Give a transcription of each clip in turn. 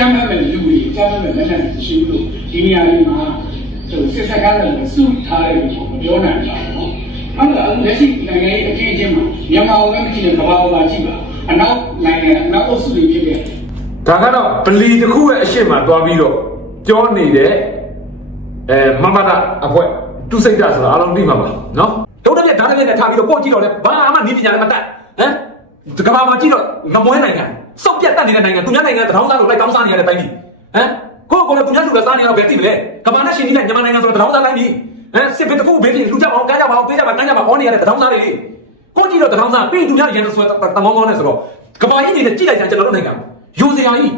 ကြမ်းမဲ့တဲ့လူတွေအကြမ်းမဲ့တဲ့လက်နက်ရှိလို့ဒီနေရာလေးမှာဟိုစစ်စကားလည်းစုထားတယ်လို့မပြောနိုင်ပါဘူး။ဟုတ်လားလက်ရှိနိုင်ငံရေးအခင်းအကျင်းမှာမြန်မာနိုင်ငံကြည့်တဲ့ကမ္ဘာပေါ်မှာကြည့်ပါအနောက်နိုင်ငံအနောက်အုပ်စုတွေဖြစ်တဲ့ဒါကတော့ဗလီတစ်ခုရဲ့အရှိမတွားပြီးတော့ပြောနေတဲ့အဲမမတာအဖွဲ့သူစိတ်ဓာတ်ဆိုတာအားလုံးသိမှာပါနော်ဒုတ်တဲ့ဓာတ်တဲ့နဲ့ထားပြီးတော့ပို့ကြည့်တော့လဲဘာမှနီးပညာလည်းမတတ်ဟမ်ဒီကမ္ဘာမှာကြည့်တော့ငမွဲနိုင်ငံ စုပ်ပြတ်တက်နေတဲ့နိုင်ငံသူများနိုင်ငံတထောင်းသားလို့လိုက်တောင်းစားနေရတဲ့တိုင်းကြီးဟမ်ကိုယ့်ကိုယ်လည်းသူများလူလည်းစားနေတော့ဘယ်သိမလဲကမ္ဘာနဲ့ရှင်ကြီးနဲ့မြန်မာနိုင်ငံဆိုတော့တထောင်းသားတိုင်းကြီးဟမ်စစ်ဘက်တစ်ခုဘေးပြင်လူကြမအောင်ကမ်းကြမအောင်ပေးကြပါကမ်းကြပါဟောနေရတဲ့တထောင်းသားတွေလေကိုကြည့်တော့တထောင်းသားပြီးသူများရန်ဆိုတမောင်းမောင်းနဲ့ဆိုတော့ကမ္ဘာကြီးနေနဲ့ကြည့်လိုက်ကြကျွန်တော်တို့နိုင်ငံယူစရာကြီး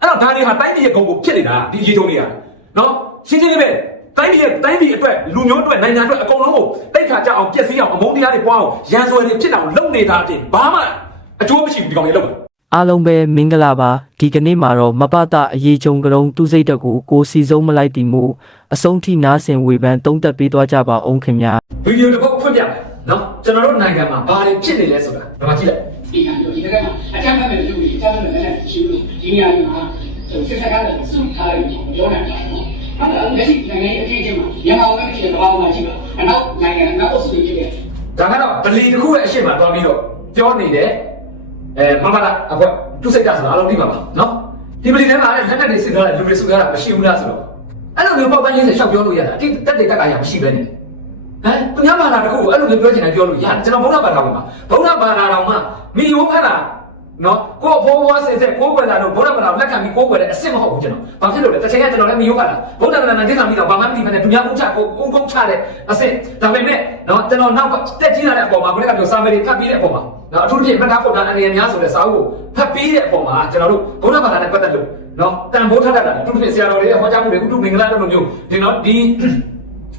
အဲ့တော့ဒါတွေဟာတိုင်းပြည်ရဲ့ဂုဏ်ကိုဖြစ်နေတာဒီရေချုံတွေကနော်ရှင်းရှင်းလေးပဲတိုင်းပြည်ရဲ့တိုင်းပြည်အတွက်လူမျိုးအတွက်နိုင်ငံအတွက်အကုန်လုံးကိုတိတ်ခါကြအောင်ပျက်စီးအောင်အမုန်းတရားတွေပွားအောင်ရန်ဆွဲတွေဖြစ်အောင်လုပ်နေတာအပြင်ဘာမှအကျိုးမရှိဘူးဒီကောင်တွေလုပ်တာ အားလုံးပဲမင်္ဂလာပါဒီကနေ့မှာတော့မပတအရေးချုံကလေးတူစိတ်တက်ကိုကိုစီဆုံးမလိုက်တီမှုအဆုံးထိနားဆင်ဝေဖန်တုံးသက်ပေးသွားကြပါအောင်ခင်ဗျာဗီဒီယိုတစ်ပုတ်ဖွင့်ပြမယ်နော်ကျွန်တော်တို့နိုင်ငံမှာဘာတွေဖြစ်နေလဲဆိုတာဒီမှာကြည့်လိုက်ဒီကံပြောဒီကံမှာအကြမ်းမဲ့တဲ့လူတွေအကြမ်းမဲ့တဲ့လက်နက်ရှိလို့ဒီနေရာလေးမှာဟိုစစ်စကားလည်းစုထားတယ်လို့မပြောနိုင်ပါဘူး။ဟုတ်လားလက်ရှိနိုင်ငံရေးအခင်းအကျင်းမှာမြန်မာနိုင်ငံကြည့်တဲ့ကမ္ဘာပေါ်မှာကြည့်ပါအနောက်နိုင်ငံအနောက်အုပ်စုတွေဖြစ်တဲ့ဒါကတော့ဗလီတစ်ခုရဲ့အရှိမတွားပြီးတော့ပြောနေတဲ့ အဲမမတာအဖွဲ့သူစိတ်ဓာတ်ဆိုတာအားလုံးသိပါပါနော်ဒီဗလီထဲမှာလည်းလက်နက်တွေစစ်ထားတဲ့လူတွေစုထားတာမရှိဘူးလားဆိုတော့အဲ့လိုမျိုးပေါက်ပန်းရင်းဆက်ရှောက်ပြောလို့ရတာအတိတက်တဲ့တက်ကရမရှိပဲနေတယ်ဟမ်သူများဘာသာတစ်ခုကိုအဲ့လိုမျိုးပြောချင်တယ်ပြောလို့ရတယ်ကျွန်တော်ဗုဒ္ဓဘာသာဝင်ပါဗုဒ္ဓဘာသာတော်မှာမီယိုခါတာ နော်ကိုယ့်ဘောဘောဆင်ဆက်ကိုယ်ွယ်တာတော့ဗုဒ္ဓဘာသာကိုလက်ခံပြီးကိုယ်ွယ်တဲ့အစ်စ်မဟုတ်ဘူးကျွန်တော်ဘာဖြစ်လို့လဲတစ်ချိန်ကကျွန်တော်လည်းမီယိုခါတာဗုဒ္ဓဘာသာနဲ့တိစ္ဆာမိတော့ဘာမှမသိဘဲနဲ့သူများဥချကိုဥကုန်းချတဲ့အစ်စ်ဒါပေမဲ့နော်ကျွန်တော်နောက်တက်ကြီးလာတဲ့အပေါ်မှာကိုယ်ကပြောစာမေတွေဖတ်ပြီးတဲ့အပေါ်မှာနော်အထူးသဖြင့်မတားဖို့တာအနေနဲ့များဆိုတဲ့စာအုပ်ကိုဖတ်ပြီးတဲ့အပေါ်မှာကျွန်တော်တို့ဗုဒ္ဓဘာသာနဲ့ပတ်သက်လို့နော်တန်ဖိုးထားတတ်တာအထူးသဖြင့်ဆရာတော်တွေရဲ့ဟောကြားမှုတွေဥတုမင်္ဂလာတို့လိုမျိုးဒီနော်ဒီ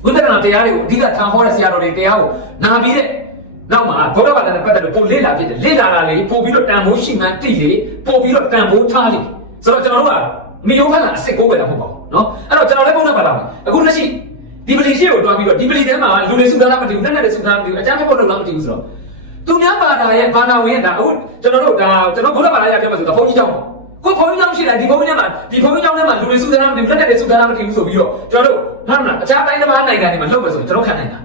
ဝိပဿနာတရားတွေကိုအဓိကထားဟောတဲ့ဆရာတော်တွေတရားကိုနာပြီးတဲ့ နောက်မှာဘုရားဘာသာနဲ့ပတ်သက်လို့ပုံလေ့လာဖြစ်တယ်လေ့လာတာလေပို့ပြီးတော့တန်ဖိုးရှိမှန်းသိလေပို့ပြီးတော့တန်ဖိုးထားလေဆိုတော့ကျွန်တော်တို့ကမီယိုခါလာအစ်စ်ကိုပဲတာမဟုတ်ပါဘူးเนาะအဲ့တော့ကျွန်တော်လည်းဘုရားဘာသာပါအခုလက်ရှိဒီပလီရှိကိုတွားပြီးတော့ဒီပလီထဲမှာလူတွေစုသားလားမသိဘူးနဲ့နဲ့စုသားမသိဘူးအကြမ်းဖက်ဖို့လုပ်လားမသိဘူးဆိုတော့သူများဘာသာရဲ့ဘာသာဝင်ကဒါအခုကျွန်တော်တို့ဒါကျွန်တော်ဘုရားဘာသာရပြောမှဆိုတော့ဘုန်းကြီးကြောင့်ကိုဘုန်းကြီးကြောင့်ရှိတယ်ဒီဘုန်းကြီးထဲမှာဒီဘုန်းကြီးကြောင့်ထဲမှာလူတွေစုသားလားမသိဘူးနဲ့နဲ့စုသားလားမသိဘူးဆိုပြီးတော့ကျွန်တော်တို့ဟုတ်မလားအခြားတိုင်းတစ်ပါးနိုင်ငံတွေမှာလုပ်မယ်ဆိုရင်ကျွန်တော်ခံနိုင်တာ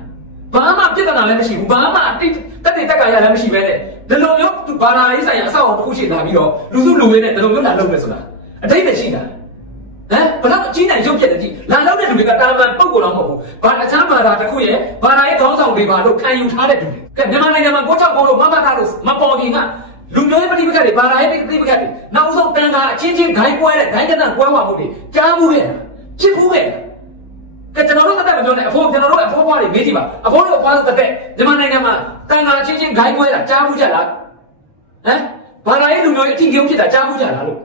ဘာမှပြဿနာလည်းမရှိဘူးဘာမှအတိတ်တက်တဲ့တက်ကရလည်းမရှိပဲနဲ့ဒီလိုမျိုးဘာသာရေးဆိုင်ရာအဆောက်အအုံတစ်ခုရှိလာပြီးတော့လူစုလူဝေးနဲ့ဒီလိုမျိုးလာလုပ်မယ်ဆိုတာအတိတ်ပဲရှိတာဟမ်ဘလောက်အကြီးနိုင်ရုပ်ပြက်တဲ့ကြီးလာလုပ်တဲ့လူတွေကတာမန်ပုံကိုယ်တော့မဟုတ်ဘူးဘာအခြားဘာသာတစ်ခုရဲ့ဘာသာရေးခေါင်းဆောင်တွေပါလို့ခံယူထားတဲ့လူတွေကဲမြန်မာနိုင်ငံမှာကိုချောက်ကောလို့မမတာလို့မပေါ်ခင်ကလူမျိုးရေးပဋိပက္ခတွေဘာသာရေးပဋိပက္ခတွေနောက်ဆုံးတန်ခါအချင်းချင်းဂိုင်းပွဲတဲ့ဂိုင်းကနကွဲဝမှုတွေကြားမှုရဲ့ဖြစ်ဘူးရဲ့ ကဲကျွန်တော်တို့တက်တက်မပြောနဲ့အဖိုးကျွန်တော်တို့အဖိုးဘွားတွေမေးကြည့်ပါအဖိုးတို့အဖွားတို့တက်တက်မြန်မာနိုင်ငံမှာတန်ခါချင်းချင်းဂိုင်းပွဲတာကြားမှုကြလားဟမ်ဘာသာရေးလူမျိုးအထီးကျုံဖြစ်တာကြားမှုကြလားလို့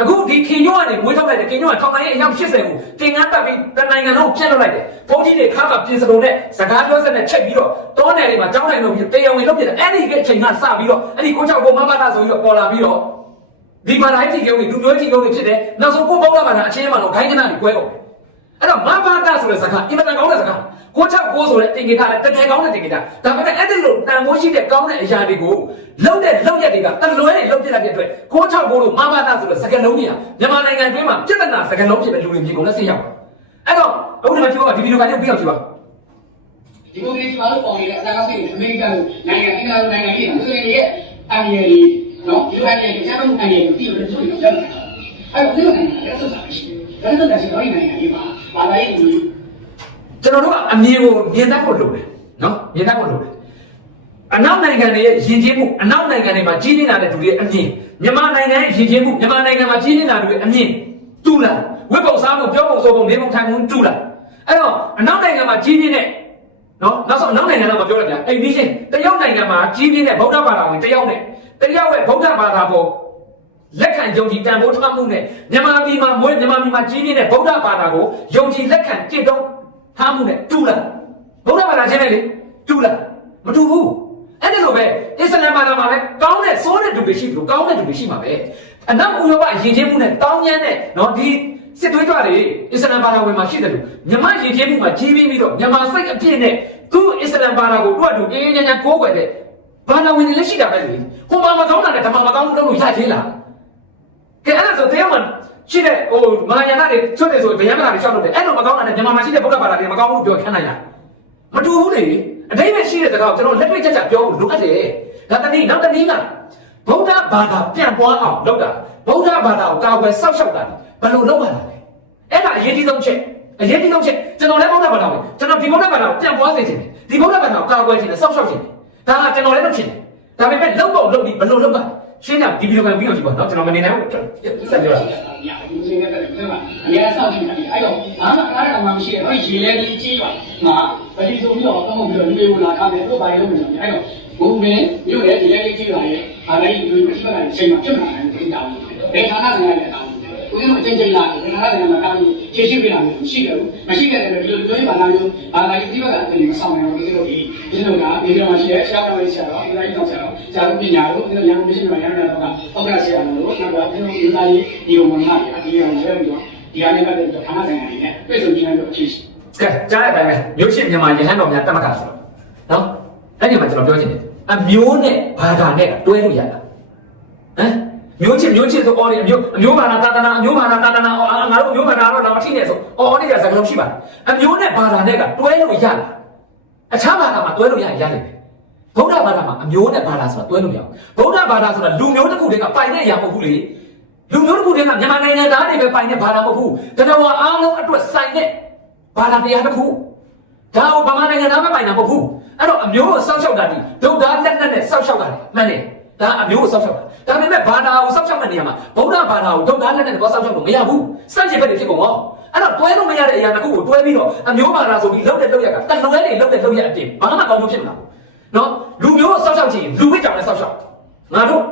အခုဒီခင်ညွန့်ကနေမွေးထုတ်လိုက်တယ်ခင်ညွန့်ကထောင်တိုင်းအယောက်80ကိုတင်ငန်းတက်ပြီးတနိုင်ငံလုံးပြတ်လွတ်လိုက်တယ်ဘုန်းကြီးတွေခါမှပြင်စလုံးနဲ့စကားပြောစက်နဲ့ချက်ပြီးတော့တောနယ်တွေမှာကြောင်းနိုင်လို့ပြီးတရားဝင်လုပ်ပြတယ်အဲ့ဒီကအချိန်ကစပြီးတော့အဲ့ဒီကိုချောက်ကိုမမတာဆိုပြီးတော့ပေါ်လာပြီးတော့ဒီဘာသာရေးထီးကျုံတွေလူမျိုးထီးကျုံတွေဖြစ်တယ်နောက်ဆုံးကိုပေါ့ဘာသာအချင်းမှတော့ဂိုင်းကနာတွေကွဲကုန်တယ် အဲ့တော့မဘာတာဆိုတဲ့စကားအင်မတန်ကောင်းတဲ့စကားကိုချောက်ကိုဆိုတဲ့တင်ကိတာလည်းတကယ်ကောင်းတဲ့တင်ကိတာဒါပေမဲ့အဲ့ဒီလိုတန်ဖိုးရှိတဲ့ကောင်းတဲ့အရာတွေကိုလုံတဲ့လုံရက်တွေကတလွဲတွေလုံပြလိုက်တဲ့အတွက်ကိုချောက်ကိုလို့မဘာတာဆိုတဲ့စကားလုံးကြီးဟာမြန်မာနိုင်ငံတွင်းမှာပြဿနာစကားလုံးဖြစ်တဲ့လူတွေမြေကုန်လက်ဆေးရောက်အဲ့တော့အခုဒီမှာကြည့်ပါဒီဗီဒီယိုကနေပြီးအောင်ကြည့်ပါဒီမိုကရေစီမှာလို့ပေါ်နေတဲ့အနာဂတ်တွေအမေရိကန်နိုင်ငံအင်္ဂါနိုင်ငံကြီးမွတ်စလင်တွေရဲ့အန္တရာယ်တွေနော်ဒီလိုအန္တရာယ်တွေအကြမ်းဖက်မှုအန္တရာယ်တွေတိကျလို့ပြောနေတာအဲ့တော့ဒီလိုနိုင်ငံလည်းဆက်စားရှိတယ်ဒါဆိုတော့ဒီနိုင်ငံကြီးမှာ ဘာသာရေးလူကျွန်တော်တို့ကအမြင်ကိုမြင်တတ်ဖို့လိုတယ်နော်မြင်တတ်ဖို့လိုတယ်အနောက်နိုင်ငံတွေရဲ့ယဉ်ကျေးမှုအနောက်နိုင်ငံတွေမှာကြီးနေတာတဲ့သူတွေအမြင်မြန်မာနိုင်ငံရဲ့ယဉ်ကျေးမှုမြန်မာနိုင်ငံမှာကြီးနေတာတွေအမြင်တူလားဝတ်ပုံစားမှုပြောပုံဆိုပုံနေပုံထိုင်မှုတူလားအဲ့တော့အနောက်နိုင်ငံမှာကြီးနေတဲ့နော်နောက်ဆုံးအနောက်နိုင်ငံတော့မပြောရဗျာအိမ်နီးချင်းတရုတ်နိုင်ငံမှာကြီးနေတဲ့ဗုဒ္ဓဘာသာဝင်တယောက်နဲ့တယောက်ရဲ့ဗုဒ္ဓဘာသာပေါ် လက်ခံယုံကြည်တန်ဖိုးထားမှုနဲ့မြန်မာပြည်မှာမွေးမြန်မာပြည်မှာကြီးနေတဲ့ဗုဒ္ဓဘာသာကိုယုံကြည်လက်ခံကြည်တုံးထားမှုနဲ့တူလားဗုဒ္ဓဘာသာချင်းနဲ့လေတူလားမတူဘူးအဲ့ဒါလိုပဲအစ္စလာမ်ဘာသာမှာလည်းကောင်းတဲ့စိုးတဲ့သူတွေရှိတယ်လို့ကောင်းတဲ့သူတွေရှိမှာပဲအနောက်ဥရောပယဉ်ကျေးမှုနဲ့တောင်းကျမ်းတဲ့နော်ဒီစစ်သွေးကြွတွေအစ္စလာမ်ဘာသာဝင်မှာရှိတယ်လို့မြမယဉ်ကျေးမှုမှာကြီးပြီးပြီးတော့မြမစိတ်အပြည့်နဲ့သူအစ္စလာမ်ဘာသာကိုတွတ်တူအေးအေးညာညာကိုးကွယ်တဲ့ဘာသာဝင်တွေလည်းရှိတာပဲလေဟိုမှာမကောင်းတာနဲ့ဓမ္မမကောင်းလို့လို့ရသေးလား ကဲအဲ့ဒါဆိုတရားမှရှိတဲ့ဟိုမာယာနာတွေချွတ်တယ်ဆိုဗျာမနာတွေရှောက်လို့တယ်အဲ့လိုမကောင်းတာနဲ့မြန်မာမှာရှိတဲ့ဗုဒ္ဓဘာသာတွေမကောင်းဘူးပြောခန်းနိုင်လားမတူဘူးလေအတိတ်ပဲရှိတဲ့စကားကိုကျွန်တော်လက်တွေ့ချက်ချက်ပြောဖို့လိုအပ်တယ်ဒါတနည်းနောက်တနည်းကဗုဒ္ဓဘာသာပြန်ပွားအောင်လုပ်တာဗုဒ္ဓဘာသာကိုကာကွယ်စောင့်ရှောက်တာဘယ်လိုလုပ်ရတာလဲအဲ့ဒါအရေးကြီးဆုံးချက်အရေးကြီးဆုံးချက်ကျွန်တော်လည်းဗုဒ္ဓဘာသာကိုကျွန်တော်ဒီဗုဒ္ဓဘာသာကိုပြန်ပွားစေချင်တယ်ဒီဗုဒ္ဓဘာသာကိုကာကွယ်ချင်တယ်စောင့်ရှောက်ချင်တယ်ဒါကကျွန်တော်လည်းလုပ်ချင်တယ်ဒါပေမဲ့လုပ်ဖို့လုပ်ပြီးဘယ်လိုလုပ်ပါ ရှင်းတာဒီဗီဒီယိုကပြီးအောင်ကြည့်ပါနော်ကျွန်တော်မနေနိုင်ဘူးဆက်ပြောတာ။ညာဒီစင်းနေတဲ့တဲ့မှာအများဆောက်ကြည့်နေတယ်။အဲ့တော့ဘာမှကားရမှာမရှိတဲ့ဟိုရေလဲကြီးကြီးပါ။ငါပတိဆိုပြီးတော့တော့ပြီးတော့လူတွေကိုလာခါတယ်သူ့ဘာလို့လုပ်နေလဲ။အဲ့တော့ဘုံမင်းမြို့ရဲ့ဒီလဲကြီးကြီးပါရဲ့။အားလည်းဒီမရှိပါနဲ့ချိန်မှာဖြစ်မှာတယ်ဒီတောင်း။ဘယ်ဌာနဆိုင်ရလဲတောင်း။ ဦးဇင်းတို့အချင်းချင်းလာတယ်ဌာနဆိုင်ရမှာတောင်းဖြည့်ရှင်းပြလာတယ်မရှိတယ်ဘူး။မရှိတဲ့တဲ့ဒီလိုပြောရင်ဘာလာမျိုးဘာလာကြီးဒီဘက်ကအတင်မဆောင်နိုင်ဘူးဒီလိုဒီဒီလိုကဒီလိုမှရှိရဲ့ဆရာတော်လေးဆရာတော်ဒီလိုကြီးတော့ဆရာတော်ဆရာတော်ပညာတို့ဒီလိုရန်ကုန်မရှိမှာရန်ကုန်တော့ကဩက္ခရဆရာတော်တို့နောက်တော့ဒီလိုဒီလာကြီးဒီလိုမှမဟုတ်ဘူးဒီလိုရဲပြီးတော့ဒီအနေနဲ့ပတ်သက်ပြီးဌာနဆိုင်ရာတွေနဲ့ပြည်စုံကြည့်လိုက်တော့အဖြစ်ရှိကဲကြားရတဲ့အတိုင်းပဲမျိုးချစ်မြန်မာရဟန်းတော်များတမကဆိုတော့နော်အဲ့ဒီမှာကျွန်တော်ပြောချင်တယ်အမျိုးနဲ့ဘာသာနဲ့တွဲလို့ရတာဟမ် မျိုးချစ်မျိုးချစ်ဆိုအော်ဒီအမျိုးအမျိုးဘာသာတာတနာအမျိုးဘာသာတာတနာအော်ငါတို့အမျိုးဘာသာတော့တော့မထိနဲ့ဆိုအော်ဒီကစကားလုံးရှိပါတယ်အမျိုးနဲ့ဘာသာနဲ့ကတွဲလို့ရတာအခြားဘာသာမှာတွဲလို့ရရင်ရလိမ့်မယ်ဗုဒ္ဓဘာသာမှာအမျိုးနဲ့ဘာသာဆိုတာတွဲလို့မရဘူးဗုဒ္ဓဘာသာဆိုတာလူမျိုးတစ်ခုတည်းကပိုင်တဲ့အရာမဟုတ်ဘူးလေလူမျိုးတစ်ခုတည်းကမြန်မာနိုင်ငံသားတွေပဲပိုင်တဲ့ဘာသာမဟုတ်ဘူးတဏှာအားလုံးအတွက်ဆိုင်တဲ့ဘာသာတရားတစ်ခုဒါကိုဗမာနိုင်ငံသားမပိုင်တာမဟုတ်ဘူးအဲ့တော့အမျိုးကိုစောက်ရှောက်တာဒီဒုက္ခလက်နက်နဲ့စောက်ရှောက်တာလေမှန်တယ် ဒါအမျိုးကိုစောက်ရှောက်တာဒါပေမဲ့ဘာသာကိုစောက်ရှောက်တဲ့နေရာမှာဗုဒ္ဓဘာသာကိုဒုက္ခလက်နက်နဲ့တော့စောက်ရှောက်လို့မရဘူးစန့်ကျင်ဘက်တွေဖြစ်ကုန်ရောအဲ့တော့တွဲလို့မရတဲ့အရာတစ်ခုကိုတွဲပြီးတော့အမျိုးဘာသာဆိုပြီးလောက်တဲ့လောက်ရကတလွဲတွေလောက်တဲ့လောက်ရအပြင်ဘာမှကောင်းလို့ဖြစ်မလာဘူးနော်လူမျိုးကိုစောက်ရှောက်ချင်လူဝိတ်ကြောင်နဲ့စောက်ရှောက်ငါတို့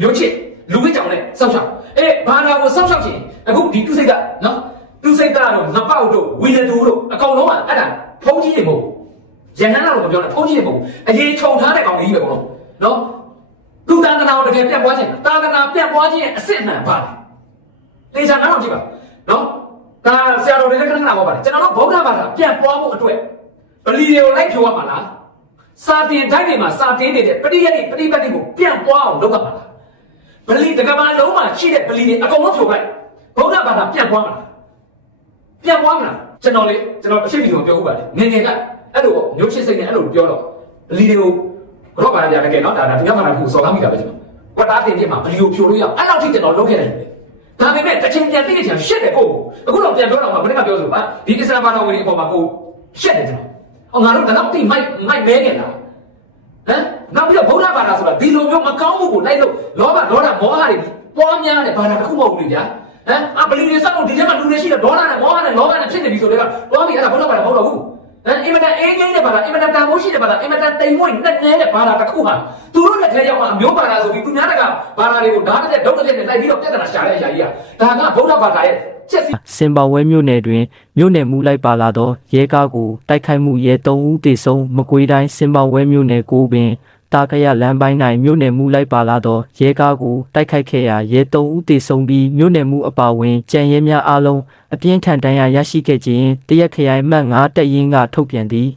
မျိုးချစ်လူဝိတ်ကြောင်နဲ့စောက်ရှောက်အေးဘာသာကိုစောက်ရှောက်ချင်အခုဒီသူစိတ်ကနော်သူစိတ်သားတို့ငပောက်တို့ဝီလတူတို့အကောင်လုံးကအဲ့ဒါဖုံးကြီးတွေမဟုတ်ဘူးရဟန်းလာလို့မပြောနဲ့ဖုံးကြီးတွေမဟုတ်ဘူးအရေးခြုံထားတဲ့ကောင်ကြီးပဲကောနော် နော်သူတာသနာကိုတကယ်ပြတ်ပွားခြင်းတာသနာပြတ်ပွားခြင်းရဲ့အစစ်အမှန်ပါလေတေချာနားတော့ကြည့်ပါနော်ဒါဆရာတော်တွေလည်းခဏခဏဟောပါတယ်ကျွန်တော်တို့ဗုဒ္ဓဘာသာပြတ်ပွားဖို့အတွက်ပလီတွေကိုလိုက်ဖြိုရမှာလားစာတင်တိုင်းတွေမှာစာတင်နေတဲ့ပရိယတ်တွေပရိပတ်တွေကိုပြတ်ပွားအောင်လုပ်ရမှာလားပလီတကဘာလုံးမှာရှိတဲ့ပလီတွေအကုန်လုံးဖြိုလိုက်ဗုဒ္ဓဘာသာပြတ်ပွားမှာလားပြန်ပွားမလားကျွန်တော်လေကျွန်တော်အရှိပြီဆိုပြောဥပါလေငယ်ငယ်ကအဲ့လိုပေါ့မျိုးချစ်စိတ်နဲ့အဲ့လိုပြောတော့လီတွေကို တော့ပါကြတယ်ကဲနော်ဒါဒါဒီကမှလည်းခုစော်ကားမိတာပဲကျွန်တော်ကွက်တာတင်ပြမှာဘလီကိုဖြိုလို့ရအောင်အဲ့လောက်ထိကျွန်တော်လုပ်ခဲ့တယ်ဒါပေမဲ့တစ်ချိန်ပြန်သိတဲ့ချိန်ရှက်တယ်ကိုအခုတော့ပြန်ပြောတော့မှဘယ်နဲ့ကပြောဆိုပါဒီအစ္စလာမ်ဘာတော်ဝင်အပေါ်မှာကိုရှက်တယ်ကျွန်တော်ဟောငါတို့ကတော့တိမိုက်မိုက်မဲနေလားဟမ်နောက်ပြီးတော့ဗုဒ္ဓဘာသာဆိုတာဒီလိုမျိုးမကောင်းမှုကိုလိုက်လို့လောဘဒေါသမောဟတွေပွားများတဲ့ဘာသာတစ်ခုမဟုတ်ဘူးလေဗျာဟမ်အပလီတွေစောက်လို့ဒီထဲမှာလူတွေရှိတယ်ဒေါသနဲ့မောဟနဲ့လောဘနဲ့ဖြစ်နေပြီဆိုတော့တွားပြီအဲ့ဒါဘုရားဘာသာမဟုတ်တော့ဘူးဟမ် အင်မတန်အင်းငိမ့်တဲ့ဘာသာအင်မတန်တန်ဖိုးရှိတဲ့ဘာသာအင်မတန်တိမ်မွေ့နဲ့နဲတဲ့ဘာသာတစ်ခုဟာသူတို့လက်ထဲရောက်မှအမျိုးဘာသာဆိုပြီးသူများတကဘာသာတွေကိုဓာတ်တဲ့ဒုက္ခတဲ့နဲ့လိုက်ပြီးတော့ပြဿနာရှာတဲ့အရာကြီးကဒါကဗုဒ္ဓဘာသာရဲ့ချက်စီစင်ပါဝဲမြို့နယ်တွင်မြို့နယ်မူလိုက်ပါလာသောရဲကားကိုတိုက်ခိုက်မှုရဲ3ဦးသေဆုံးမကွေးတိုင်းစင်ပါဝဲမြို့နယ်ကိုပင် တာကရလမ်းပိုင်း၌မြို့နယ်မူလိုက်ပါလာသောရဲကားကိုတိုက်ခိုက်ခဲ့ရာရဲ3ဦးသေဆုံးပြီးမြို့နယ်မူအပါအဝင်ကြံရဲများအားလုံးအပြင်းထန်ဒဏ်ရာရရှိခဲ့ခြင်းတရက်ခရိုင်မှတ်9တပ်ရင်းကထုတ်ပြန်သည်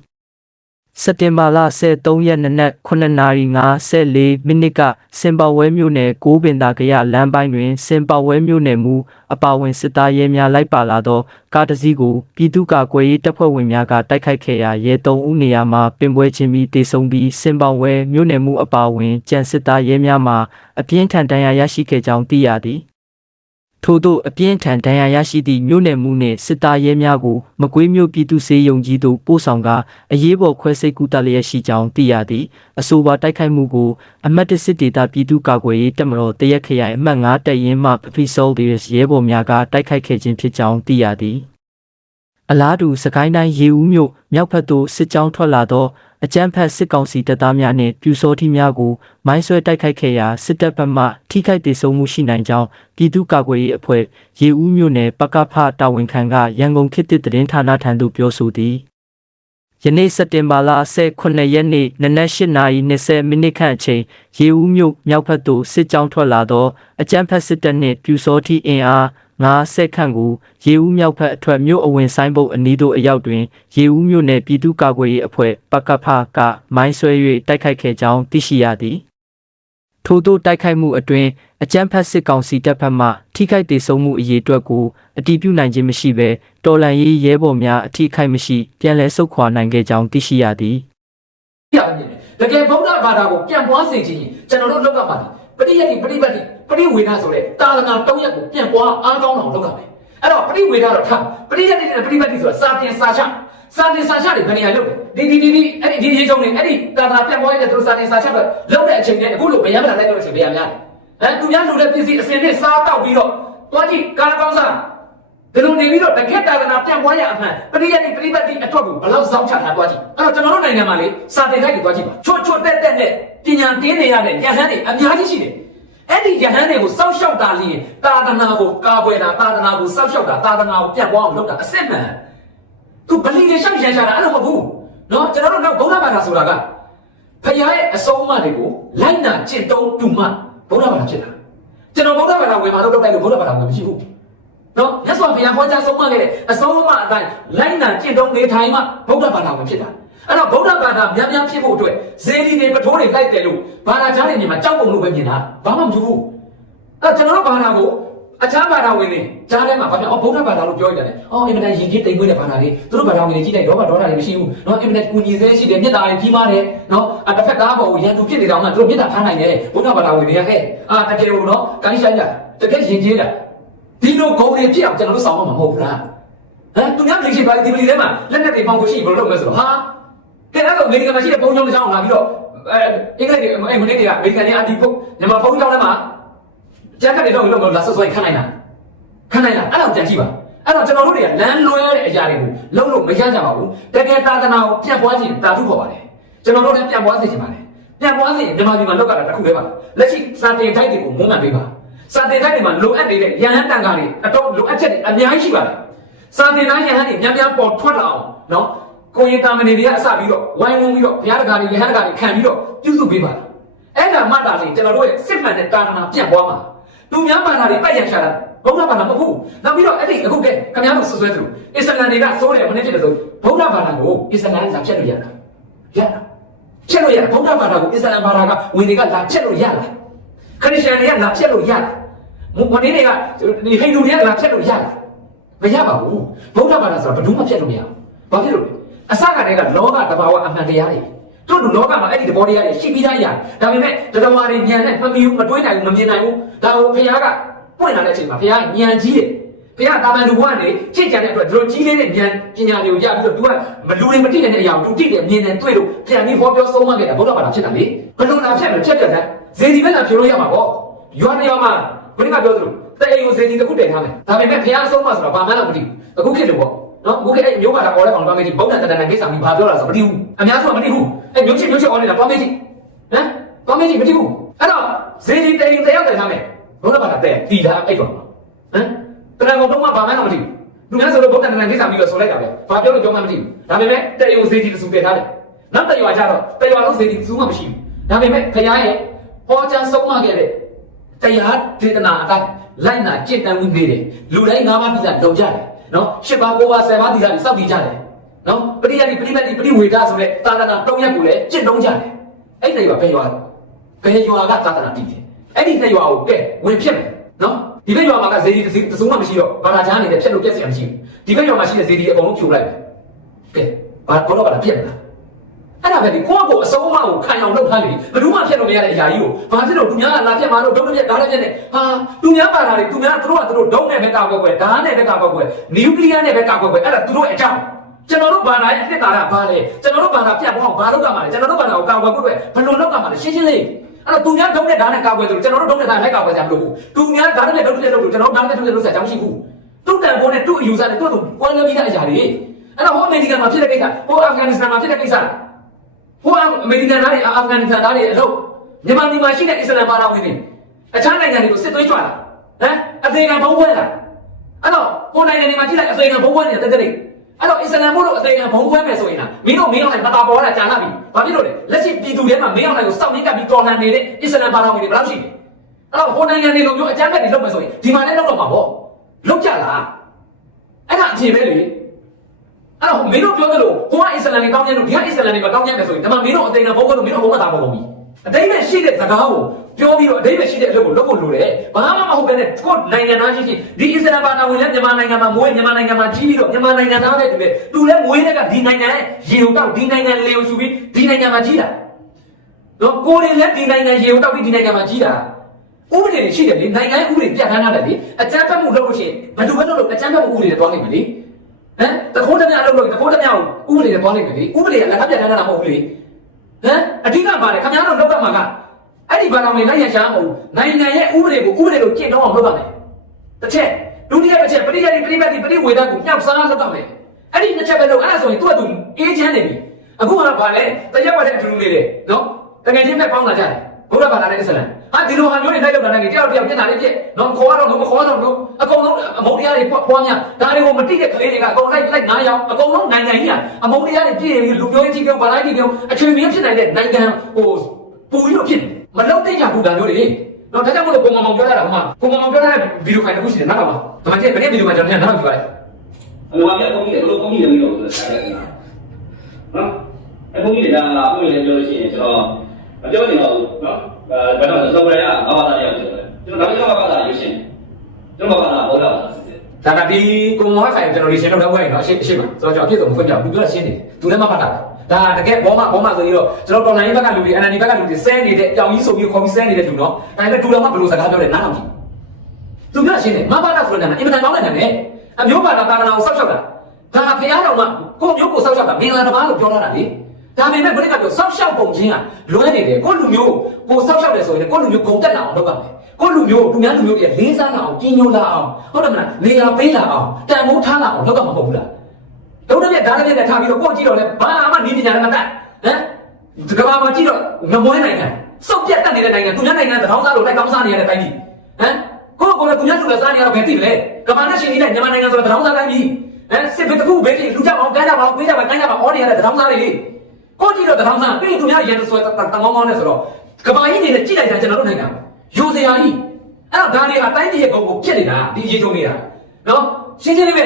စက်တင်ဘာလ23ရက်နေ့နက်9:54မိနစ်ကစင်ပါဝဲမြို့နယ်ကိုးပင်သာကရလမ်းပိုင်းတွင်စင်ပါဝဲမြို့နယ်မူအပါဝင်စစ်သားရဲများလိုက်ပါလာသောကားတစ်စီးကိုပြည်သူ့ကာကွယ်ရေးတပ်ဖွဲ့ဝင်များကတိုက်ခိုက်ခဲ့ရာရဲ3ဦးနေရာမှာပင်ပွဲချင်းပြီးတေဆုံးပြီးစင်ပါဝဲမြို့နယ်မူအပါဝင်ကြံစစ်သားရဲများမှာအပြင်းထန်ဒဏ်ရာရရှိခဲ့ကြောင်းသိရသည် ထို့သောအပြင်းထန်ဒဏ်ရာရရှိသည့်မြို့နယ်မှုနှင့်စစ်သားရဲများကိုမကွေးမြို့ပြည်သူ့စေယုံကြီးသို့ပို့ဆောင်ကအရေးပေါ်ခွဲစိတ်ကူတာလျက်ရှိကြောင်းသိရသည်အဆိုပါတိုက်ခိုက်မှုကိုအမတ်တစစ်ဒေတာပြည်သူ့ကာကွယ်ရေးတပ်မတော်တရက်ခရိုင်အမှတ်9တပ်ရင်းမှပဖီဆိုဒီရဲဘော်များကတိုက်ခိုက်ခဲ့ခြင်းဖြစ်ကြောင်းသိရသည်အလားတူစကိုင်းတိုင်းရေဦးမြို့မြောက်ဘက်သို့စစ်ကြောင်းထွက်လာသော အကြမ်းဖက်စစ်ကောင်စီတပ်သားများနှင့်ပြူစောတိများကိုမိုင်းဆွဲတိုက်ခိုက်ခဲ့ရာစစ်တပ်ဘက်မှထိခိုက်ဒေဆုံးမှုရှိနိုင်ကြောင်းပြည်သူ့ကာကွယ်ရေးအဖွဲ့ရေဦးမြို့နယ်ပကဖတာဝန်ခံကရန်ကုန်ခေတ်သစ်သတင်းဌာနထံသို့ပြောဆိုသည်ယနေ့စက်တင်ဘာလ18ရက်နေ့နနက်8:20မိနစ်ခန့်အချိန်ရေဦးမြို့မြောက်ဘက်သို့စစ်ကြောင်းထွက်လာသောအကြမ်းဖက်စစ်တပ်နှင့်ပြူစောတိအင်အား ငါးဆက်ခန့်ကိုရေဦးမြောက်ဖက်အထွက်မြို့အဝင်ဆိုင်ဘုတ်အနီးသို့အရောက်တွင်ရေဦးမြို့နယ်ပြည်သူ့ကာကွယ်ရေးအဖွဲ့ပကဖကမိုင်းဆွဲ၍တိုက်ခိုက်ခဲ့ကြောင်းသိရှိရသည်ထို့သောတိုက်ခိုက်မှုအတွင်းအကြမ်းဖက်စစ်ကောင်စီတပ်ဖက်မှထိခိုက်ဒေဆုံးမှုအရေးအတွက်ကိုအတည်ပြုနိုင်ခြင်းမရှိဘဲတော်လန်ရေးရဲဘော်များအထိခိုက်မရှိပြန်လည်ဆုတ်ခွာနိုင်ခဲ့ကြောင်းသိရှိရသည်ပြရမြင်တယ်တကယ်ဗုဒ္ဓဘာသာကိုပြန်ပွားစေခြင်းရင်ကျွန်တော်တို့လောက်ကမှာပရိယတိပရိပတ်တိ ပရိဝေဒဆိုတဲ့တာလနာတောင်းရက်ကိုပြန်ပွားအားကောင်းအောင်လုပ်ရမယ်အဲ့တော့ပရိဝေဒတော့ထားပရိယတိနဲ့ပရိပတ်တိဆိုတာစာတင်စာချစာတင်စာချတွေဘယ်နေရာလုပ်လဲဒီဒီဒီဒီအဲ့ဒီဒီရေးချုံနေအဲ့ဒီတာလနာပြန်ပွားရတဲ့သူစာတင်စာချပဲလုပ်တဲ့အချိန်နဲ့အခုလိုဗျာမလာလိုက်လို့အချိန်ဗျာများတယ်အဲသူများလူတဲ့ပစ္စည်းအစင်နဲ့စားတောက်ပြီးတော့တွားကြည့်ကားကောင်းစားဒီလိုနေပြီးတော့တကက်တာကနာပြန်ပွားရအမှန်ပရိယတိပရိပတ်တိအထွတ်ကိုဘယ်လောက်စောင့်ချထားတွားကြည့်အဲ့တော့ကျွန်တော်တို့နိုင်ငံမှာလေစာတင်တိုက်တွေတွားကြည့်ပါချွတ်ချွတ်တက်တက်နဲ့ပညာတင်းနေရတဲ့ရဟန်းတွေအများကြီးရှိတယ် အဲ့ဒီရဟန်းတွေကိုစောင့်ရှောက်တာလျင်တာသနာကိုကာကွယ်တာတာသနာကိုစောင့်ရှောက်တာတာသနာကိုပြန်ပွားအောင်လုပ်တာအစစ်မှန်သူဗလီတွေရှောက်ရန်ချတာအဲ့လိုမဟုတ်ဘူးနော်ကျွန်တော်တို့တော့ဗုဒ္ဓဘာသာဆိုတာကဖခင်ရဲ့အဆုံးအမတွေကိုလိုက်နာကျင့်သုံးတူမှဗုဒ္ဓဘာသာဖြစ်တာကျွန်တော်ဗုဒ္ဓဘာသာဝင်မှာတော့လုပ်လိုက်လို့ဗုဒ္ဓဘာသာဝင်မရှိဘူးနော်မြတ်စွာဘုရားဟောကြားဆုံးမခဲ့တဲ့အဆုံးအမအတိုင်းလိုက်နာကျင့်သုံးနေထိုင်မှဗုဒ္ဓဘာသာဝင်ဖြစ်တာ အဲ့တော့ဗုဒ္ဓဘာသာများများဖြစ်ဖို့အတွက်ဇေဒီတွေပထိုးတွေလိုက်တယ်လို့ဘာသာကြားတွေမြင်မှာကြောက်ပုံလို့ပဲမြင်တာဘာမှမဖြစ်ဘူးအဲ့ကျွန်တော်တို့ဘာသာကိုအခြားဘာသာဝင်တွေကြားထဲမှာဘာပြောအော်ဗုဒ္ဓဘာသာလို့ပြောရတယ်အော်အင်မတန်ယဉ်ကျေးတိမ်မွေးတဲ့ဘာသာတွေသူတို့ဘာသာဝင်တွေကြီးလိုက်တော့ဘာဒေါသတွေမရှိဘူးနော်အင်မတန်ကူညီစေရှိတယ်မေတ္တာတွေကြီးမားတယ်နော်အတစ်ဖက်သားပေါ်ကိုရန်သူဖြစ်နေတော့မှသူတို့မေတ္တာထားနိုင်တယ်ဗုဒ္ဓဘာသာဝင်တွေကဟဲ့အာတကယ်လို့နော်ကိုင်းဆိုင်ကြတကယ်ယဉ်ကျေးတာဒီလိုဂုံတွေဖြစ်အောင်ကျွန်တော်တို့ဆောင်မှာမဟုတ်ဘူးလားဟမ်သူများပြည်ရှိပါဒီပြည်ထဲမှာလက်နက်တွေပေါင်းကိုရှိဘယ်လိုလုပ်မလဲဆိုတော့ဟာ ကဲအဲ့တော့အမေရိကန်မှာရှိတဲ့ပုံချုံတစ်ချောင်းလာပြီးတော့အဲအင်္ဂလိပ်တွေအဲမနေ့ကအမေရိကန်တွေအဒီဖုတ်မြန်မာဖုန်းကြောင်းထဲမှာကျက်ကတွေတော့လို့လာဆွဆွခန့်နိုင်တာခန့်နိုင်တာအဲ့တော့ကြံကြည့်ပါအဲ့တော့ကျွန်တော်တို့တွေကလမ်းလွဲတဲ့အရာတွေကိုလုံးလို့မရကြပါဘူးတကယ်သာသနာကိုပြတ်ပွားခြင်းတာထုခေါ်ပါတယ်ကျွန်တော်တို့လည်းပြတ်ပွားစေချင်ပါတယ်ပြတ်ပွားစေရင်မြန်မာပြည်မှာလောက်ကတာတစ်ခုတည်းပါလက်ရှိစာတင်ထိုက်တွေကိုမုန်းမှန်ပေးပါစာတင်တိုင်းတွေမှာလိုအပ်နေတဲ့ရဟန်းတန်ခါတွေအတော့လိုအပ်ချက်တွေအများကြီးရှိပါတယ်။စာတင်တိုင်းရဟန်းတွေများများပေါ်ထွက်လာအောင်နော် ကိုရင်တာမဏေတွေကအစပြီးတော့ဝိုင်းဝန်းပြီးတော့ဘုရားတကာတွေရဟန်းတကာတွေခံပြီးတော့ပြုစုပေးပါလား။အဲ့ဒါမှတာလေကျွန်တော်တို့ရဲ့စစ်မှန်တဲ့တာနာပြန့်ပွားမှာသူများဘာသာတွေပတ်ရန်ရှာတာဘုရားဘာသာမဟုတ်ဘူး။နောက်ပြီးတော့အဲ့ဒီအခုကခင်ဗျားတို့ဆွဆွဲသူအစ္စလမ်တွေကစိုးတယ်မနေ့ကတည်းကဆိုဘုရားဘာသာကိုအစ္စလမ်ကလာဖြတ်လို့ရတာ။ရတာ။ဖြတ်လို့ရတာဘုရားဘာသာကိုအစ္စလမ်ဘာသာကဝင်တွေကလာဖြတ်လို့ရလား။ခရစ်ယာန်တွေကလာဖြတ်လို့ရလား။မနေ့တွေကဒီဟိန္ဒူတွေကလာဖြတ်လို့ရလားမရပါဘူးဗုဒ္ဓဘာသာဆိုတာဘယ်သူမှဖြတ်လို့မရဘူးဘာဖြစ်လို့လဲ အစကတည်းကလောကတဘာဝအမှန်တရားတွေတို့တို့လောကမှာအဲ့ဒီသဘောတရားတွေရှိပြီးသားရဒါပေမဲ့တတဝါတွေညံနဲ့မမီဘူးမတွေးနိုင်ဘူးမမြင်နိုင်ဘူးဒါကိုဘုရားကပွင့်လာတဲ့အချိန်မှာဘုရားညံကြီးတယ်ဘုရားတာမန်လူဘဝနေချစ်ကြတဲ့အတွက်ဒီလိုကြီးလေးတဲ့ဉာဏ်ပညာတွေကိုရပြီးတော့ तू ကမလူတွေမတိတဲ့အရာကို तू တိတယ်မြင်တယ်တွေ့လို့ပြန်ပြီးဟောပြောဆုံးမခဲ့တာဗုဒ္ဓဘာသာဖြစ်တာလေဘယ်လိုလာဖြတ်လဲဖြတ်တယ်ဇေဒီဘက်လာဖြေလို့ရမှာပေါ့ရွာနေရာမှာဘုရားကပြောသလိုတဲ့အိမ်ကိုစေတီတစ်ခုတည်ထားမယ်ဒါပေမဲ့ဘုရားအဆုံးမဆိုတော့ဘာမှလည်းမသိဘူးအခုခေတ်လို့ပေါ့ နော်အခုခေတ်အဲ့မျိုးပါတာအော်လဲကောင်တော့မေးကြည့်ဘုံနဲ့တဏ္ဍာန်ကိစ္စပြီးဘာပြောတာဆိုမသိဘူးအများစုကမသိဘူးအဲ့မျိုးချစ်မျိုးချစ်အော်နေတာတော့မေးကြည့်ဟမ်တော့မေးကြည့်မသိဘူးအဲ့တော့စေတီတည်ရင်တယောက်တည်ထားမယ်ဘုရားဘာသာတဲ့တီတာအဲ့တော့ဟမ်တဏ္ဍာန်ကောင်တော့မှဘာမှလည်းမသိဘူးလူများဆိုလို့ဘုံနဲ့တဏ္ဍာန်ကိစ္စပြီးတော့ဆိုလိုက်တာပဲဘာပြောလို့ပြောမှမသိဘူးဒါပေမဲ့တဲ့အိမ်ကိုစေတီတစ်စုတည်ထားတယ်နောက်တရွာကျတော့တရွာလုံးစေတီတစ်စုမှမရှိဘူးဒါပေမဲ့ဘုရားရဲ့ဟောကြားဆုံးမခဲ့တဲ့တရားဒေသနာအတိုင်းလိုက်နာကြင့်တန်ဝင်နေတယ်လူတိုင်း၅ပါးတိကျလုံကြတယ် နော်၈ပါး၉ပါး၁၀ပါးတိကျစောင့်တည်ကြတယ်နော်ပရိယတ်တိပရိမတ်တိပရိဝေဒဆိုတဲ့သာသနာတောင်းရက်ကိုလည်းကျင့်သုံးကြတယ်အဲ့ဒီရွာဘယ်ရွာဘယ်ရွာကသာသနာတည်တယ်အဲ့ဒီနှစ်ရွာကိုကဲဝင်ဖြစ်မယ်နော်ဒီဘက်ရွာမှာကဇေဒီတစ်စုံမှမရှိတော့ဘာသာချားနေတယ်ဖြစ်လို့ပြက်စရာမရှိဘူးဒီဘက်ရွာမှာရှိတဲ့ဇေဒီအကုန်လုံးဖြိုလိုက်မယ်ကဲဘာဘောတော့ကပြက်မလား အဲ့ဒါပဲဒီကိုယ့်ကိုအဆုံးအမကိုခံအောင်လုပ်ထားလေဘယ်သူမှဖြတ်လို့မရတဲ့အရာကြီးကိုဘာဖြစ်လို့သူများကလာဖြတ်မှာလို့ဒုံးတစ်ပြက်ဓာတ်တစ်ပြက်နဲ့ဟာသူများပါတာတွေသူများသူတို့ကသူတို့ဒုံးနဲ့ပဲကောက်ကွက်ကွယ်ဓာတ်နဲ့ပဲကောက်ကွက်ကွယ်နျူကလ িয়ার နဲ့ပဲကောက်ကွက်ကွယ်အဲ့ဒါသူတို့ရဲ့အကြောင်းကျွန်တော်တို့ဘာသာရဲ့အနှစ်သာရဘာလဲကျွန်တော်တို့ဘာသာပြတ်ပေါင်းဘာလုပ်ကြမှာလဲကျွန်တော်တို့ဘာသာကိုကောက်ကွက်ကွယ်ဘယ်လိုလုပ်ကြမှာလဲရှင်းရှင်းလေးအဲ့တော့သူများဒုံးနဲ့ဓာတ်နဲ့ကောက်ကွယ်ဆိုလို့ကျွန်တော်တို့ဒုံးနဲ့ဓာတ်နဲ့ကောက်ကွယ်ကြမလို့ဘူးသူများဓာတ်နဲ့ဒုံးနဲ့လုပ်လို့ကျွန်တော်တို့ဓာတ်နဲ့ဒုံးနဲ့လုပ်ဆက်ကြောင်းရှိဘူးသူ့တန်ဖိုးနဲ့သူ့အယူဆနဲ့သူ့သူကွာလပြီးတဲ့အရာတွေအဲ့တော့ဟိုအမေရိကန်မှာဖြစ်တဲ့ကိစ္စဟိုအာဖဂန်နစ္စတန်မှာဖြစ်တဲ့ကိစ္စ ဟိုအမေရိကန်သားတွေအာဖဂန်နစ္စတန်သားတွေအလုပ်မြန်မာပြည်မှာရှိတဲ့အစ္စလာမ်ဘာသာဝင်တွေအခြားနိုင်ငံတွေကိုစစ်သွေးကြွလာဟမ်အသေးကံဘုံပွဲလာအဲ့တော့ဟိုနိုင်ငံတွေမှာကြည့်လိုက်အသေးကံဘုံပွဲနေတဲ့တက်တက်အဲ့တော့အစ္စလာမ်ဘုလို့အသေးကံဘုံပွဲမယ်ဆိုရင်လားမင်းတို့မင်းအောင်လိုက်မတာပေါ်လာကြာလာပြီဘာဖြစ်လို့လဲလက်ရှိပြည်သူတွေမှာမင်းအောင်လိုက်ကိုစောင့်နေကပ်ပြီးတော်လှန်နေတဲ့အစ္စလာမ်ဘာသာဝင်တွေဘယ်လောက်ရှိလဲအဲ့တော့ဟိုနိုင်ငံတွေလိုမျိုးအကြမ်းဖက်တွေလုပ်မယ်ဆိုရင်ဒီမှာလည်းလုပ်တော့မှာပေါ့လုပ်ကြလားအဲ့ဒါအဖြေပဲလေ အဲ့တော့မင်းတို့ပြောသလိုဟိုကအစ္စလမ်တွေကောင်းကြလို့ဒီကအစ္စလမ်တွေမကောင်းကြမယ်ဆိုရင်ဒါမှမင်းတို့အသိဉာဏ်ဘုံကတော့မင်းတို့ဘုံမသားပေါ်ကုန်ပြီအတိတ်မဲ့ရှိတဲ့စကားကိုပြောပြီးတော့အတိတ်မဲ့ရှိတဲ့အလုပ်ကိုလုပ်ဖို့လိုတယ်ဘာမှမဟုတ်ဘဲနဲ့ကိုယ်နိုင်ငံသားရှိရှိဒီအစ္စလာမ်ဘာသာဝင်လည်းမြန်မာနိုင်ငံမှာမွေးမြန်မာနိုင်ငံမှာကြီးပြီးတော့မြန်မာနိုင်ငံသားတဲ့တူပဲသူလည်းမွေးတဲ့ကဒီနိုင်ငံရဲ့ရေကိုတောက်ဒီနိုင်ငံလေကိုရှူပြီးဒီနိုင်ငံမှာကြီးတာနော်ကိုယ်တွေလည်းဒီနိုင်ငံရေကိုတောက်ပြီးဒီနိုင်ငံမှာကြီးတာဥပဒေတွေရှိတယ်လေနိုင်ငံဥပဒေပြဋ္ဌာန်းထားတယ်လေအကြမ်းဖက်မှုလုပ်လို့ရှိရင်ဘယ်သူပဲလုပ်လို့အကြမ်းဖက်မှုဥပဒေတွေတွားနိုင်မယ်လေ ဟမ်တခိုးတည်းများလုပ်လို့တခိုးတည်းများကိုဥပဒေတွေတွားနိုင်မယ်လေဥပဒေကလည်းအပြဋ္ဌာန်းထားတာမဟုတ်ဘူးလေဟမ်အဓိကပါတယ်ခင်ဗျားတို့လောက်ကမှာကအဲ့ဒီဘာတော်ဝင်လိုက်ရရှာမဟုတ်နိုင်ငံရဲ့ဥပဒေကိုဥပဒေကိုကျင့်တော့အောင်လုပ်ရမယ်တစ်ချက်ဒုတိယတစ်ချက်ပရိယတ်ဒီပရိပတ်ဒီပရိဝေဒကိုမြောက်စားလုပ်ရမယ်အဲ့ဒီနှစ်ချက်ပဲလုပ်အဲ့ဒါဆိုရင်သူ့အတူအေးချမ်းနေပြီအခုကဘာလဲတရက်ဝက်တဲ့အတူတူလေးလေနော်တကယ်ချင်းပဲပေါင်းလာကြတယ်ဘုရားဘာသာနဲ့အစ္စလမ် ဟာဒီလိုဟာမျိုးတွေလိုက်လုပ်တာလည်းတယောက်တယောက်ပြစ်တာလေးပြစ်နော်ခေါ်ရတော့မခေါ်တော့လို့အကုန်လုံးအမုန်းတရားတွေပွားများဒါတွေကိုမတိတဲ့ကလေးတွေကအကုန်လိုက်လိုက်နားရောက်အကုန်လုံးနိုင်ငံကြီးကအမုန်းတရားတွေပြည့်ပြီးလူမျိုးရေးကြီးပြောဘာလိုက်ကြီးပြောအချွေမင်းဖြစ်နိုင်တဲ့နိုင်ငံဟိုပူပြီးတော့ဖြစ်နေမလောက်တဲ့ကြဘူးဒါမျိုးတွေနော်ဒါကြောင့်မလို့ကိုမမောင်ပြောရတာကမှကိုမမောင်ပြောရတဲ့ဗီဒီယိုဖိုင်တစ်ခုရှိတယ်နောက်တော့ဒါမှကျဘယ်ဗီဒီယိုမှာကျွန်တော်နောက်ကြည့်ပါလိုက်အမေကလည်းပုံကြီးတယ်ဘလို့ပုံကြီးတယ်မလို့ဆက်ရတယ်နော်အဲပုံကြီးတယ်ဒါကပုံကြီးလည်းပြောလို့ရှိရင်ကျွန်တော်မပြောနေတော့ဘူးနော် အဲဘယ်တော့စောရရဘာသာရပြောတယ်ကျွန်တော်ဒါကြောင့်ဘာသာရွှေရှင်ကျွန်တော်ဘာသာဘောလာပါစစ်စစ်ဒါကဒီကိုမောင်ဖိုင်ကျွန်တော်ဒီရှင်းတော့လောက်ခဲ့ရင်တော့အရှိအရှိပါဆိုတော့ကျွန်တော်အပြည့်စုံဖွင့်ပြဘူးပြောရှင်းနေတယ်သူလည်းမဖတ်တာဒါတကယ်ဘောမဘောမဆိုပြီးတော့ကျွန်တော်တော်လိုင်းဘက်ကလူတွေ NND ဘက်ကလူတွေဆဲနေတဲ့ကြောင်ကြီးဆိုပြီးခေါ်ပြီးဆဲနေတဲ့လူနော်ဒါပေမဲ့တူတော်မှဘယ်လိုစကားပြောလဲနားထောင်ကြည့်သူပြောရှင်းတယ်မဖတ်တာဆိုတဲ့အင်မတန်ကောင်းတဲ့နာမည်အမျိုးဘာသာသာသနာကိုစောက်ရှောက်တာဒါကဖရားတော်မှကိုမျိုးကိုစောက်ရှောက်တာမင်္ဂလာတစ်ပါးလို့ပြောထားတာလေ ဒါပေမဲ့ဘယ်နဲ့ကပြောစောက်ရှောက်ပုံချင်းကလွဲနေတယ်ကိုလူမျိုးကိုစောက်ရှောက်တယ်ဆိုရင်ကိုလူမျိုးဂုံတက်လာအောင်လုပ်ရမယ်ကိုလူမျိုးသူများလူမျိုးတွေလေးစားလာအောင်ကြီးညိုလာအောင်ဟုတ်တယ်မလားနေရာပေးလာအောင်တန်ဖိုးထားလာအောင်လုပ်ရမှာမဟုတ်ဘူးလားတော့တည်းဒါလည်းနဲ့ထားပြီးတော့ကိုကြည့်တော့လဲဘာမှနီးပညာလည်းမတတ်ဟမ်ဒီကဘာမှာကြည့်တော့ငမွဲနိုင်ငံစောက်ပြတ်တတ်နေတဲ့နိုင်ငံသူများနိုင်ငံတထောင်းစားလို့လိုက်ကောင်းစားနေရတဲ့တိုင်းကြီးဟမ်ကိုကိုလည်းသူများလူလည်းစားနေရတော့ဘယ်သိမလဲကဘာနဲ့ရှင်နေတဲ့မြန်မာနိုင်ငံဆိုတော့တထောင်းစားတိုင်းကြီးဟမ်စစ်ဘက်တစ်ခုပဲကြည့်လူကြအောင်ကမ်းကြပါအောင်ပေးကြပါကမ်းကြပါအော်နေရတဲ့တထောင်းစားတွေလေ ကိုကြည့်တော့တထောင်းစားပြီးသူများရန်ဆွဲတန်ကောင်းကောင်းနဲ့ဆိုတော့ကဘာကြီးနေနဲ့ကြည့်လိုက်တာကျွန်တော်တို့နိုင်ငံယူစရာကြီးအဲ့တော့ဒါတွေကတိုင်းပြည်ရဲ့ဂုဏ်ကိုဖြစ်နေတာဒီရေချုံနေတာနော်ရှင်းရှင်းလေးပဲ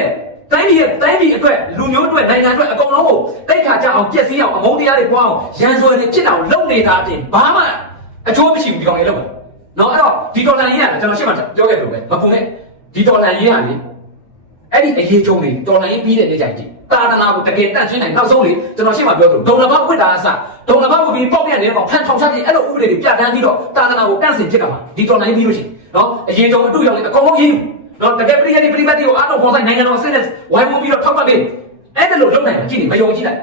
တိုင်းပြည်ရဲ့တိုင်းပြည်အတွက်လူမျိုးအတွက်နိုင်ငံအတွက်အကုန်လုံးကိုတိတ်ခါကြအောင်ပြည့်စည်အောင်အမုန်းတရားတွေပွားအောင်ရန်ဆွဲနေဖြစ်အောင်လုပ်နေတာအပြင်ဘာမှအကျိုးမရှိဘူးဒီကောင်လေးလုပ်တာနော်အဲ့တော့ဒီဒေါ်လာရင်းကကျွန်တော်ရှင်းမှပြောခဲ့တယ်ပဲမပူနဲ့ဒီဒေါ်လာရင်းကလေအဲ့ဒီအရေးချုံတွေဒေါ်လာရင်းပြီးတဲ့နေ့ကျရင် တာသနာကိုတကယ်တန့်ရှင်းနိုင်နောက်ဆုံးလေကျွန်တော်ရှင်းမှပြောတယ်ဒုံလဘဝိတ္တာအစဒုံလဘကိုပြီးပေါက်ပြန်နေတဲ့ကောင်ဖန်ထောင်ချပြီးအဲ့လိုဥပဒေတွေပြဋ္ဌာန်းပြီးတော့တာသနာကိုတန့်စင်ဖြစ်တာပါဒီဒေါ်လာရင်းပြီးလို့ရှိရင်နော်အရေးချုံအတူရောက်လေအကုန်လုံးရေးယူတော့တကယ်ပြိယတိပြိပတ်တိကိုအားတော့ပေါ်ဆိုင်နိုင်ငံတော်ဆင်းတဲ့ဝိုင်းဝန်းပြီးတော့ထောက်ပတ်ပေးအဲ့ဒါလို့လုပ်နိုင်မှာကြည့်နေမယုံကြည်လိုက်